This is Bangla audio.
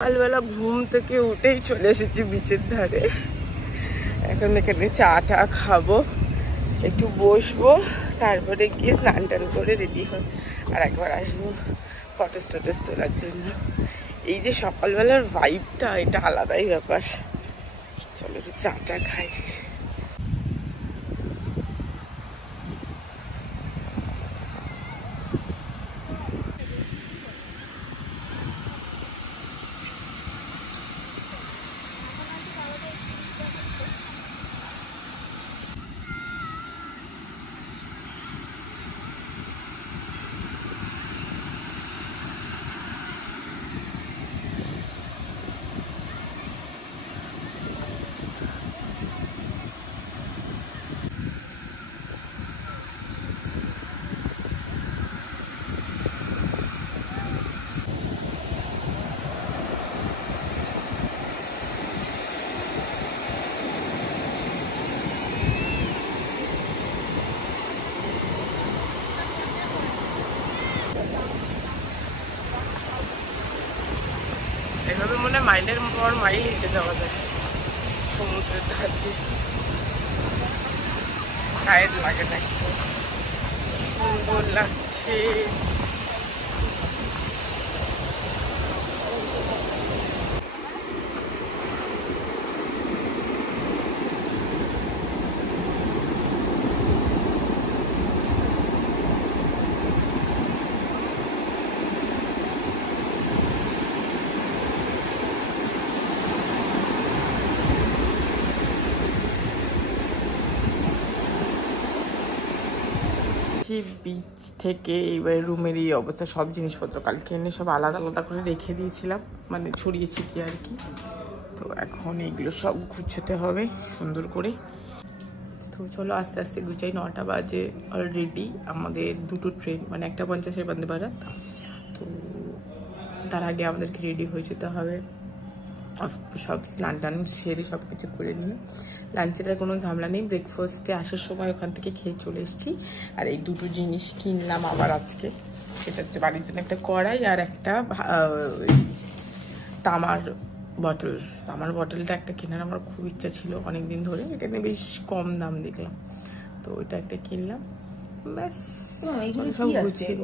সকালবেলা ঘুম থেকে উঠেই চলে এসেছি বিচের ধারে। এখন এখানে চা টা খাবো, একটু বসবো, তারপরে গিয়ে স্নান টান করে রেডি হই আর একবার আসবো ফটো স্ট্যাটাস তোলার জন্য। এই যে সকালবেলার ভাইবটা, এটা আলাদাই ব্যাপার। চলো একটু চা টা খাই। এভাবে মনে মাইলের পর মাইল হেঁটে যাওয়া যায় সমুদ্রের ধার দিয়ে, টায়ার্ড লাগে না, সুন্দর লাগছে। বিচ থেকে এবারে রুমের এই অবস্থা, সব জিনিসপত্র কালকে এনে সব আলাদা আলাদা করে রেখে দিয়েছিলাম, মানে ছড়িয়েছি কি আর কি। তো এখন এগুলো সব গুছোতে হবে সুন্দর করে। তো চলো আস্তে আস্তে গুছাই, 9টা বাজে অলরেডি। আমাদের দুটো ট্রেন, মানে 1:50 বন্দে ভারত। তো তার আগে আমাদেরকে রেডি হয়ে যেতে হবে, সব স্নান টান সেরে সব কিছু করে নিয়ে। লাঞ্চের আর কোনো ঝামেলা নেই, ব্রেকফাস্টে আসার সময় ওখান থেকে খেয়ে চলে এসেছি। আর এই দুটো জিনিস কিনলাম আবার আজকে, সেটা হচ্ছে বাড়ির জন্য একটা কড়াই আর একটা তামার বটল। তামার বটলটা একটা কেনার আমার খুব ইচ্ছা ছিল অনেকদিন ধরে, এখানে বেশ কম দাম দেখলাম, তো ওইটা একটা কিনলাম। ব্যাস সব গুছিয়ে